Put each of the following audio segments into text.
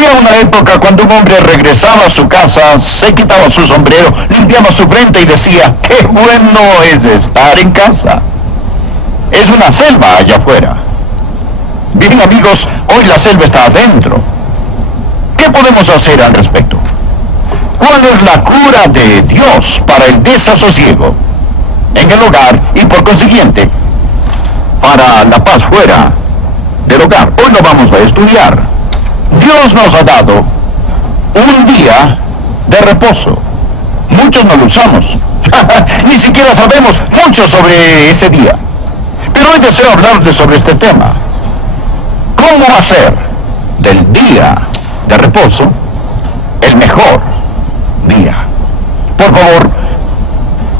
Había una época cuando un hombre regresaba a su casa, se quitaba su sombrero, limpiaba su frente y decía, ¡qué bueno es estar en casa! Es una selva allá afuera. Bien, amigos, hoy la selva está adentro. ¿Qué podemos hacer al respecto? ¿Cuál es la cura de Dios para el desasosiego en el hogar y, por consiguiente, para la paz fuera del hogar? Hoy lo vamos a estudiar. Dios nos ha dado un día de reposo. Muchos no lo usamos. Ni siquiera sabemos mucho sobre ese día. Pero hoy deseo hablarles sobre este tema. ¿Cómo hacer del día de reposo el mejor día? Por favor,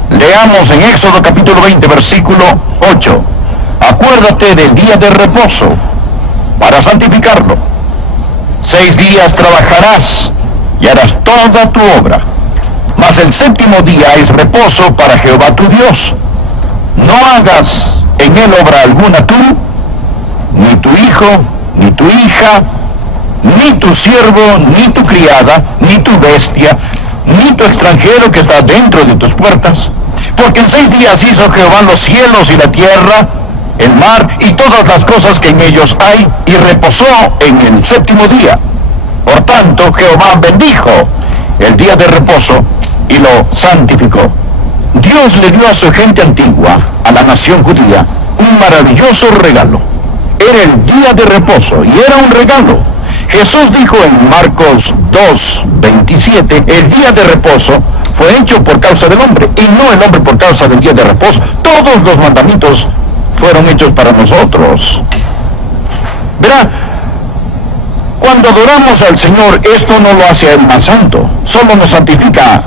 leamos en Éxodo capítulo 20, versículo 8. Acuérdate del día de reposo para santificarlo. 6 días trabajarás y harás toda tu obra, mas el séptimo día es reposo para Jehová tu Dios. No hagas en él obra alguna tú, ni tu hijo, ni tu hija, ni tu siervo, ni tu criada, ni tu bestia, ni tu extranjero que está dentro de tus puertas. Porque en 6 días hizo Jehová los cielos y la tierra, el mar y todas las cosas que en ellos hay, y reposó en el séptimo día. Por tanto, Jehová bendijo el día de reposo y lo santificó. Dios le dio a su gente antigua, a la nación judía, un maravilloso regalo. Era el día de reposo y era un regalo. Jesús dijo en Marcos 2:27, el día de reposo fue hecho por causa del hombre y no el hombre por causa del día de reposo. Todos los mandamientos fueron hechos para nosotros. Verá, cuando adoramos al Señor, esto no lo hace a Él más santo, solo nos santifica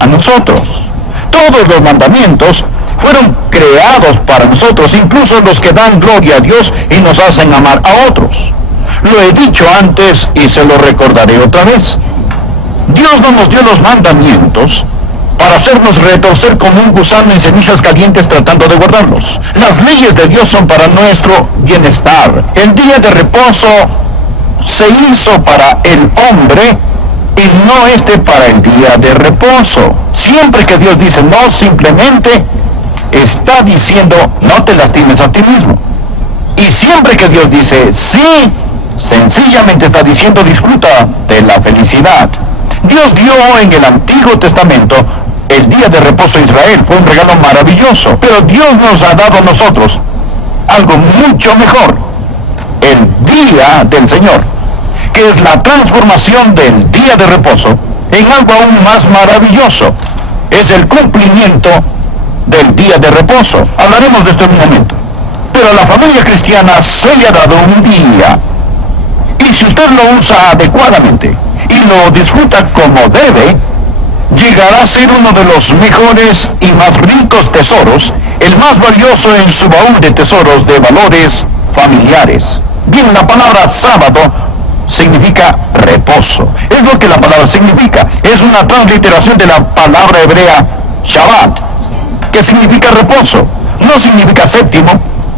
a nosotros. Todos los mandamientos fueron creados para nosotros, incluso los que dan gloria a Dios y nos hacen amar a otros. Lo he dicho antes y se lo recordaré otra vez. Dios no nos dio los mandamientos para hacernos retorcer como un gusano en cenizas calientes tratando de guardarlos. Las leyes de Dios son para nuestro bienestar. El día de reposo se hizo para el hombre y no para el día de reposo. Siempre que Dios dice no, simplemente está diciendo no te lastimes a ti mismo. Y siempre que Dios dice sí, sencillamente está diciendo disfruta de la felicidad. Dios dio en el Antiguo Testamento el día de reposo a Israel. Fue un regalo maravilloso. Pero Dios nos ha dado a nosotros algo mucho mejor. El día del Señor, que es la transformación del día de reposo en algo aún más maravilloso. Es el cumplimiento del día de reposo. Hablaremos de esto en un momento. Pero a la familia cristiana se le ha dado un día. Y si usted lo usa adecuadamente y lo disfruta como debe, llegará a ser uno de los mejores y más ricos tesoros, el más valioso en su baúl de tesoros de valores familiares. Bien, la palabra sábado significa reposo. Es lo que la palabra significa. Es una transliteración de la palabra hebrea Shabbat, que significa reposo. No significa séptimo,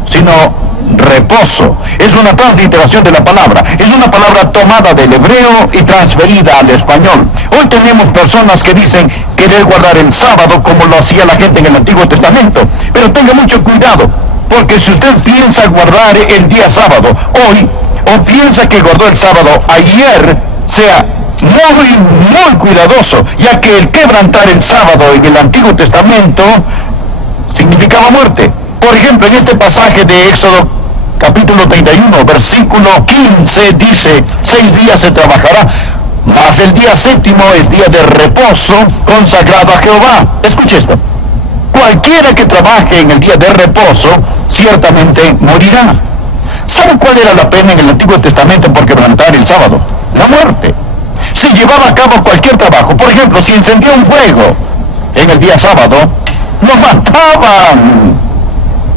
sino reposo. Es una transliteración de la palabra. Es una palabra tomada del hebreo y transferida al español. Hoy tenemos personas que dicen querer guardar el sábado como lo hacía la gente en el Antiguo Testamento. Pero tenga mucho cuidado, porque si usted piensa guardar el día sábado hoy, o piensa que guardó el sábado ayer, sea muy cuidadoso, ya que el quebrantar el sábado en el Antiguo Testamento significaba muerte. Por ejemplo, en este pasaje de Éxodo capítulo 31, versículo 15, dice, 6 días se trabajará, mas el día séptimo es día de reposo consagrado a Jehová. Escuche esto. Cualquiera que trabaje en el día de reposo, ciertamente morirá. ¿Sabe cuál era la pena en el Antiguo Testamento por quebrantar el sábado? La muerte. Si llevaba a cabo cualquier trabajo, por ejemplo, si encendía un fuego en el día sábado, lo mataban.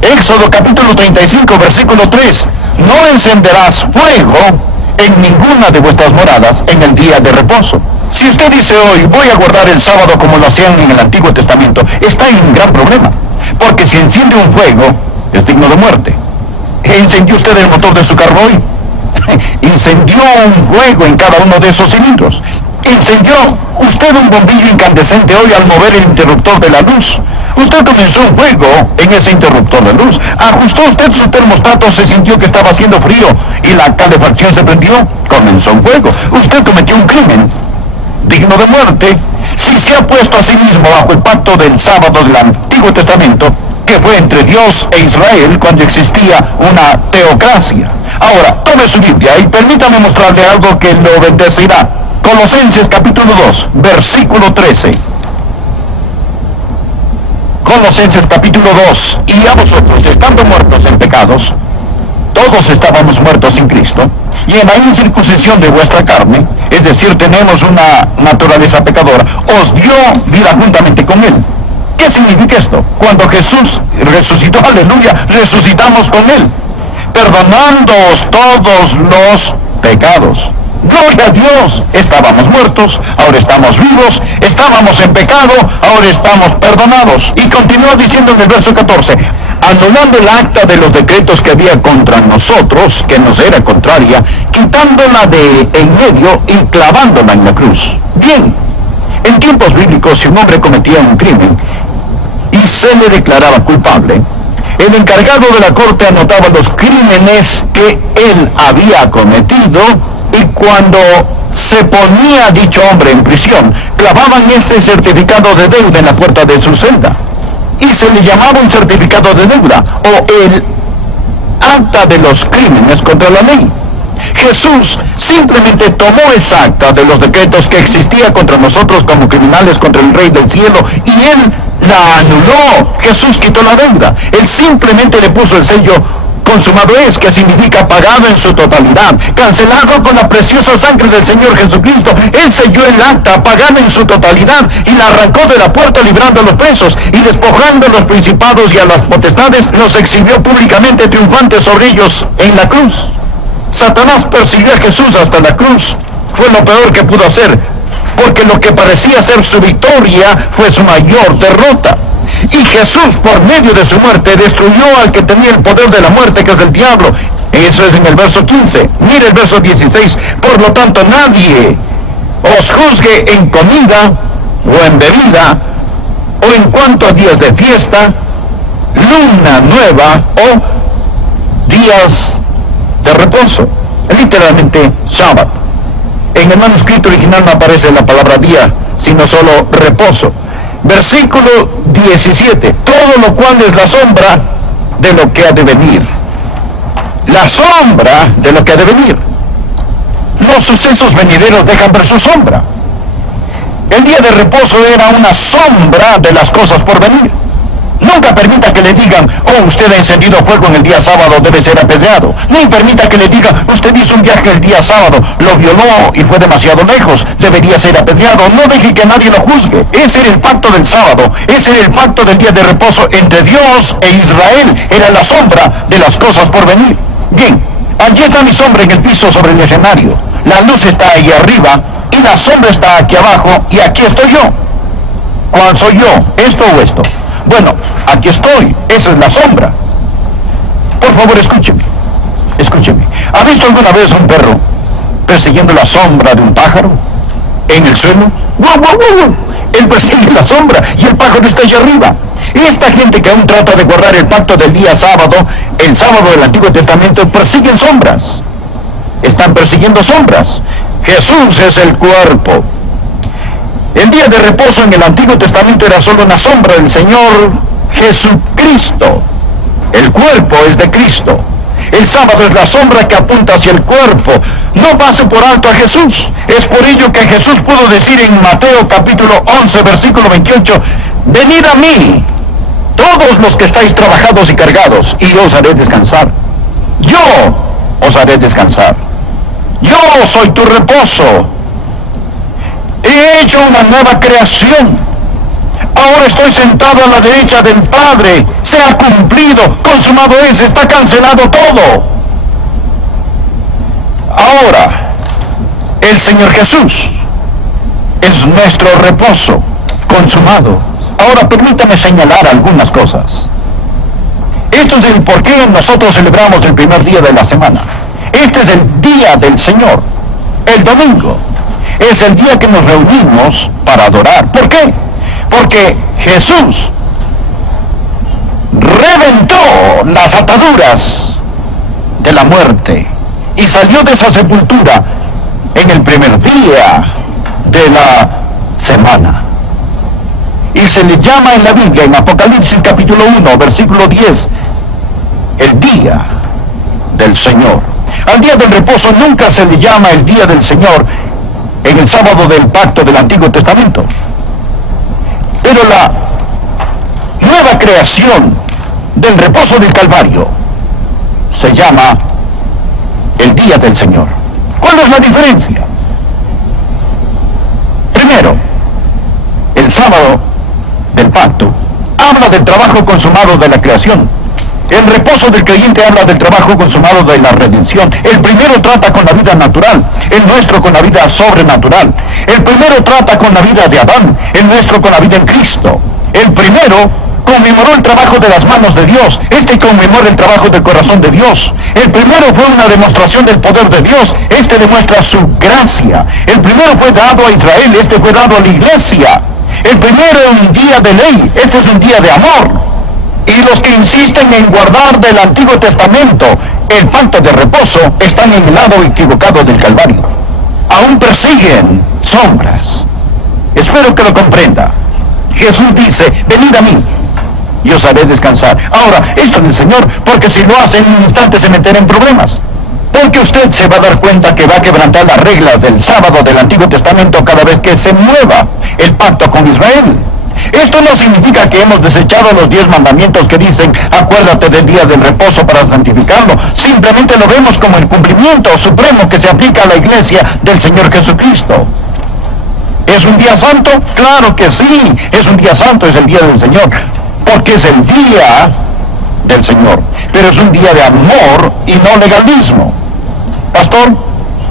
Éxodo capítulo 35, versículo 3. No encenderás fuego en ninguna de vuestras moradas en el día de reposo. Si usted dice hoy, voy a guardar el sábado como lo hacían en el Antiguo Testamento, está en un gran problema, porque si enciende un fuego, es digno de muerte. ¿Encendió usted el motor de su carro hoy? incendió un fuego en cada uno de esos cilindros. ¿Encendió usted un bombillo incandescente hoy al mover el interruptor de la luz? Usted comenzó un fuego en ese interruptor de luz. Ajustó usted su termostato, se sintió que estaba haciendo frío y la calefacción se prendió. Comenzó un fuego. Usted cometió un crimen digno de muerte si se ha puesto a sí mismo bajo el pacto del sábado del Antiguo Testamento, que fue entre Dios e Israel cuando existía una teocracia. Ahora, tome su Biblia y permítame mostrarle algo que lo bendecirá. Colosenses capítulo 2, versículo 13. Colosenses capítulo 2, y a vosotros, estando muertos en pecados, todos estábamos muertos en Cristo, y en la incircuncisión de vuestra carne, es decir, tenemos una naturaleza pecadora, os dio vida juntamente con Él. ¿Qué significa esto? Cuando Jesús resucitó, aleluya, resucitamos con Él, perdonándoos todos los pecados. ¡Gloria a Dios! Estábamos muertos, ahora estamos vivos, estábamos en pecado, ahora estamos perdonados. Y continúa diciendo en el verso 14, anulando el acta de los decretos que había contra nosotros, que nos era contraria, quitándola de en medio y clavándola en la cruz. Bien, en tiempos bíblicos, si un hombre cometía un crimen y se le declaraba culpable, el encargado de la corte anotaba los crímenes que él había cometido, y cuando se ponía dicho hombre en prisión, clavaban este certificado de deuda en la puerta de su celda. Y se le llamaba un certificado de deuda, o el acta de los crímenes contra la ley. Jesús simplemente tomó esa acta de los decretos que existía contra nosotros como criminales contra el Rey del Cielo, y Él la anuló. Jesús quitó la deuda. Él simplemente le puso el sello consumado es, que significa pagado en su totalidad, cancelado con la preciosa sangre del Señor Jesucristo. Él selló el acta, pagado en su totalidad, y la arrancó de la puerta, librando a los presos y despojando a los principados y a las potestades, los exhibió públicamente triunfantes sobre ellos en la cruz. Satanás persiguió a Jesús hasta la cruz. Fue lo peor que pudo hacer, porque lo que parecía ser su victoria fue su mayor derrota. Y Jesús, por medio de su muerte, destruyó al que tenía el poder de la muerte, que es el diablo. Eso es en el verso 15. Mire el verso 16. Por lo tanto, nadie os juzgue en comida o en bebida, o en cuanto a días de fiesta, luna nueva o días de reposo. Literalmente, sábado. En el manuscrito original no aparece la palabra día, sino solo reposo. Versículo 17, todo lo cual es la sombra de lo que ha de venir. La sombra de lo que ha de venir. Los sucesos venideros dejan ver su sombra. El día de reposo era una sombra de las cosas por venir. Nunca permita que le digan, oh, usted ha encendido fuego en el día sábado, debe ser apedreado. Ni permita que le digan, usted hizo un viaje el día sábado, lo violó y fue demasiado lejos, debería ser apedreado. No deje que nadie lo juzgue. Ese era el pacto del sábado, ese era el pacto del día de reposo entre Dios e Israel. Era la sombra de las cosas por venir. Bien, allí está mi sombra en el piso sobre el escenario. La luz está ahí arriba y la sombra está aquí abajo, y aquí estoy yo. ¿Cuál soy yo? ¿Esto o esto? Bueno, aquí estoy, esa es la sombra. Por favor, escúcheme, escúcheme. ¿Ha visto alguna vez un perro persiguiendo la sombra de un pájaro en el suelo? ¡Wow, wow, wow! Él persigue la sombra y el pájaro está allá arriba. Esta gente que aún trata de guardar el pacto del día sábado, el sábado del Antiguo Testamento, persiguen sombras. Están persiguiendo sombras. Jesús es el cuerpo. El día de reposo en el Antiguo Testamento era solo una sombra del Señor Jesucristo. El cuerpo es de Cristo. El sábado es la sombra que apunta hacia el cuerpo. No pase por alto a Jesús. Es por ello que Jesús pudo decir en Mateo capítulo 11, versículo 28, venid a mí, todos los que estáis trabajados y cargados, y yo os haré descansar. Yo os haré descansar. Yo soy tu reposo. He hecho una nueva creación. Ahora estoy sentado a la derecha del Padre. Se ha cumplido, consumado es, está cancelado todo. Ahora, el Señor Jesús es nuestro reposo consumado. Ahora permítame señalar algunas cosas. Esto es el por qué nosotros celebramos el primer día de la semana. Este es el día del Señor. El domingo es el día que nos reunimos para adorar. ¿Por qué? Porque Jesús reventó las ataduras de la muerte y salió de esa sepultura en el primer día de la semana. Y se le llama en la Biblia, en Apocalipsis capítulo 1, versículo 10, el día del Señor. Al día del reposo nunca se le llama el día del Señor en el sábado del pacto del Antiguo Testamento. Pero la nueva creación del reposo del Calvario se llama el día del Señor. ¿Cuál es la diferencia? Primero, el sábado del pacto habla del trabajo consumado de la creación. El reposo del creyente habla del trabajo consumado de la redención. El primero trata con la vida natural, el nuestro con la vida sobrenatural. El primero trata con la vida de Adán, el nuestro con la vida en Cristo. El primero conmemoró el trabajo de las manos de Dios, este conmemora el trabajo del corazón de Dios. El primero fue una demostración del poder de Dios, este demuestra su gracia. El primero fue dado a Israel, este fue dado a la iglesia. El primero es un día de ley, este es un día de amor. Y los que insisten en guardar del Antiguo Testamento el pacto de reposo están en el lado equivocado del Calvario. Aún persiguen sombras. Espero que lo comprenda. Jesús dice, venid a mí, y os haré descansar. Ahora, esto es del Señor, porque si lo hace en un instante se meterá en problemas. Porque usted se va a dar cuenta que va a quebrantar las reglas del sábado del Antiguo Testamento cada vez que se mueva el pacto con Israel. Esto no significa que hemos desechado los 10 mandamientos que dicen, acuérdate del día del reposo para santificarlo. Simplemente lo vemos como el cumplimiento supremo que se aplica a la iglesia del Señor Jesucristo. ¿Es un día santo? Claro que sí, es un día santo, es el día del Señor, porque es el día del Señor. Pero es un día de amor y no legalismo. Pastor,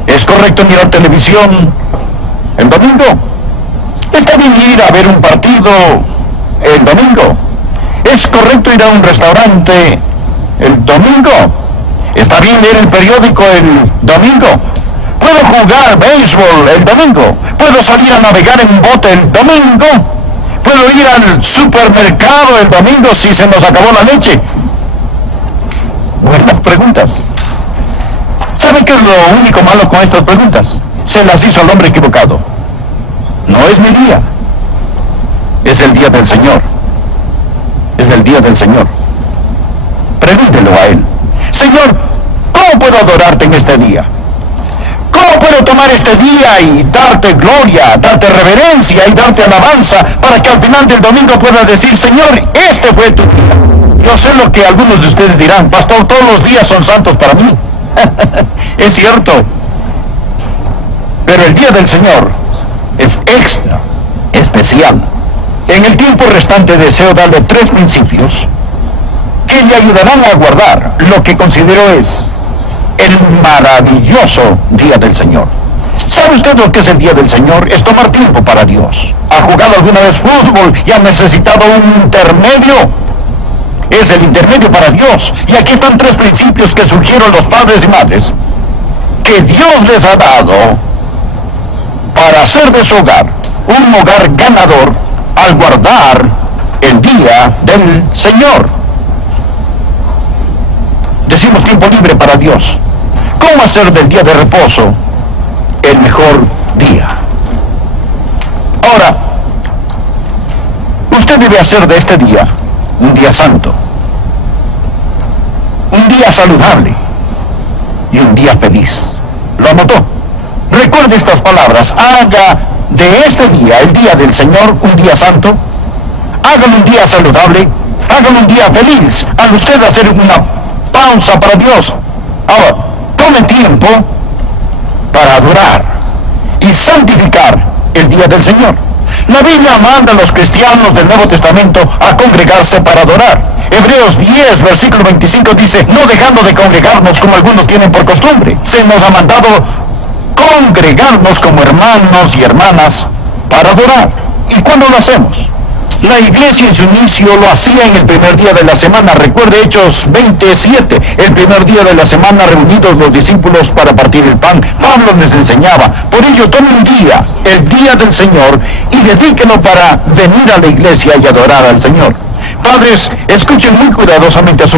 ¿es correcto mirar televisión el domingo? ¿Está bien ir a ver un partido el domingo? ¿Es correcto ir a un restaurante el domingo? ¿Está bien leer el periódico el domingo? ¿Puedo jugar béisbol el domingo? ¿Puedo salir a navegar en bote el domingo? ¿Puedo ir al supermercado el domingo si se nos acabó la leche? Buenas preguntas. ¿Sabe qué es lo único malo con estas preguntas? Se las hizo al hombre equivocado. No es mi día, es el día del Señor. Es el día del Señor. Pregúntelo a Él. Señor, ¿cómo puedo adorarte en este día? ¿Cómo puedo tomar este día y darte gloria, darte reverencia y darte alabanza para que al final del domingo pueda decir, Señor, este fue tu día? Yo sé lo que algunos de ustedes dirán, pastor, todos los días son santos para mí. Es cierto. Pero el día del Señor es extra, especial. En el tiempo restante deseo darle 3 principios que le ayudarán a guardar lo que considero es el maravilloso día del Señor. ¿Sabe usted lo que es el día del Señor? Es tomar tiempo para Dios. ¿Ha jugado alguna vez fútbol y ha necesitado un intermedio? Es el intermedio para Dios. Y aquí están 3 principios que surgieron los padres y madres que Dios les ha dado para hacer de su hogar un hogar ganador al guardar el día del Señor. Decimos tiempo libre para Dios. ¿Cómo hacer del día de reposo el mejor día? Ahora, usted debe hacer de este día un día santo, un día saludable y un día feliz. ¿Lo anotó? Recuerde estas palabras. Haga de este día, el día del Señor, un día santo. Hágalo un día saludable. Hágalo un día feliz. Al usted hacer una pausa para Dios. Ahora, tome tiempo para adorar y santificar el día del Señor. La Biblia manda a los cristianos del Nuevo Testamento a congregarse para adorar. Hebreos 10, versículo 25 dice, no dejando de congregarnos como algunos tienen por costumbre. Se nos ha mandado congregarnos como hermanos y hermanas para adorar. ¿Y cuándo lo hacemos? La iglesia en su inicio lo hacía en el primer día de la semana. Recuerde Hechos 27, el primer día de la semana reunidos los discípulos para partir el pan. Pablo les enseñaba. Por ello tome un día, el día del Señor, y dedíquelo para venir a la iglesia y adorar al Señor. Padres, escuchen muy cuidadosamente a su...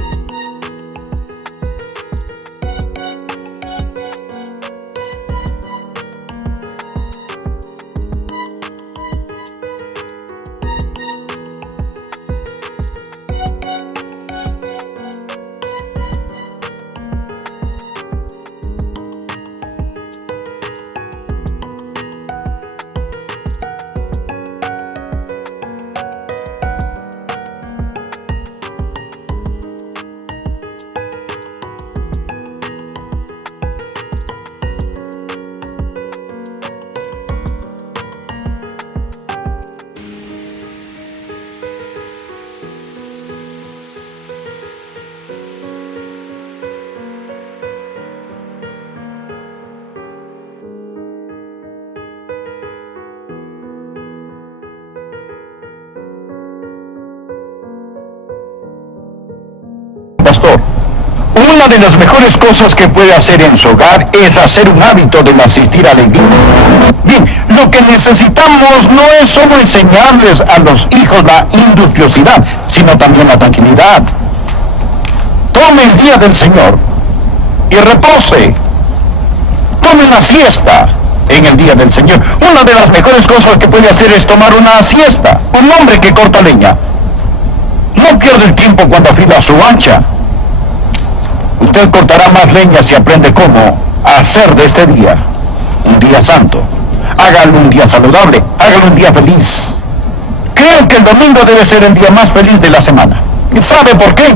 Pastor, una de las mejores cosas que puede hacer en su hogar es hacer un hábito de asistir a la iglesia. Bien, lo que necesitamos no es solo enseñarles a los hijos la industriosidad, sino también la tranquilidad. Tome el día del Señor y repose. Tome una siesta en el día del Señor. Una de las mejores cosas que puede hacer es tomar una siesta. Un hombre que corta leña no pierde el tiempo cuando afila su hacha. Usted cortará más leña si aprende cómo hacer de este día un día santo. Hágalo un día saludable, hágalo un día feliz. Creo que el domingo debe ser el día más feliz de la semana. ¿Y sabe por qué?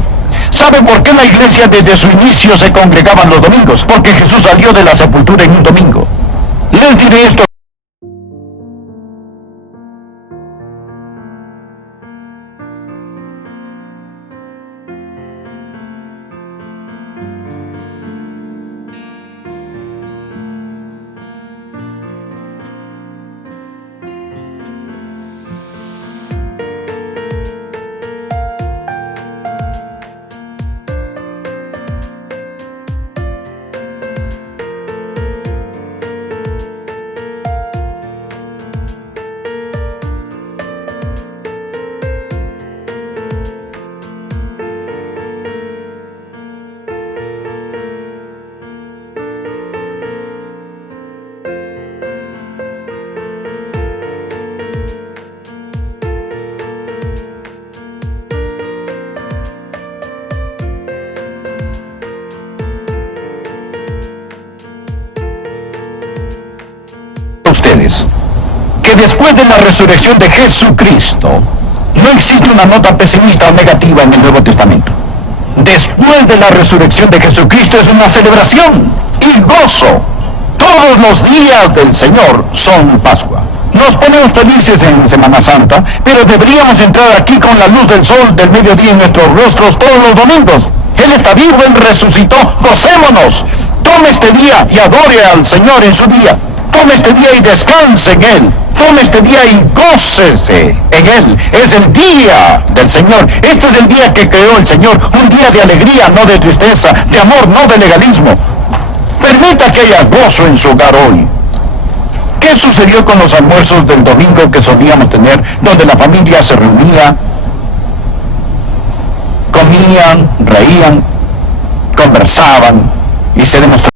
¿Sabe por qué la iglesia desde su inicio se congregaban los domingos? Porque Jesús salió de la sepultura en un domingo. Les diré esto. Ustedes que después de la resurrección de Jesucristo no existe una nota pesimista o negativa en el Nuevo Testamento. Después de la resurrección de Jesucristo es una celebración y gozo. Todos los días del Señor son Pascua. Nos ponemos felices en Semana Santa, pero deberíamos entrar aquí con la luz del sol del mediodía en nuestros rostros todos los domingos. Él está vivo, Él resucitó, gocémonos. Tome este día y adore al Señor en su día. Tome este día y descanse en Él. Tome este día y gócese en Él. Es el día del Señor. Este es el día que creó el Señor. Un día de alegría, no de tristeza. De amor, no de legalismo. Permita que haya gozo en su hogar hoy. ¿Qué sucedió con los almuerzos del domingo que solíamos tener, donde la familia se reunía, comían, reían, conversaban y se demostraban?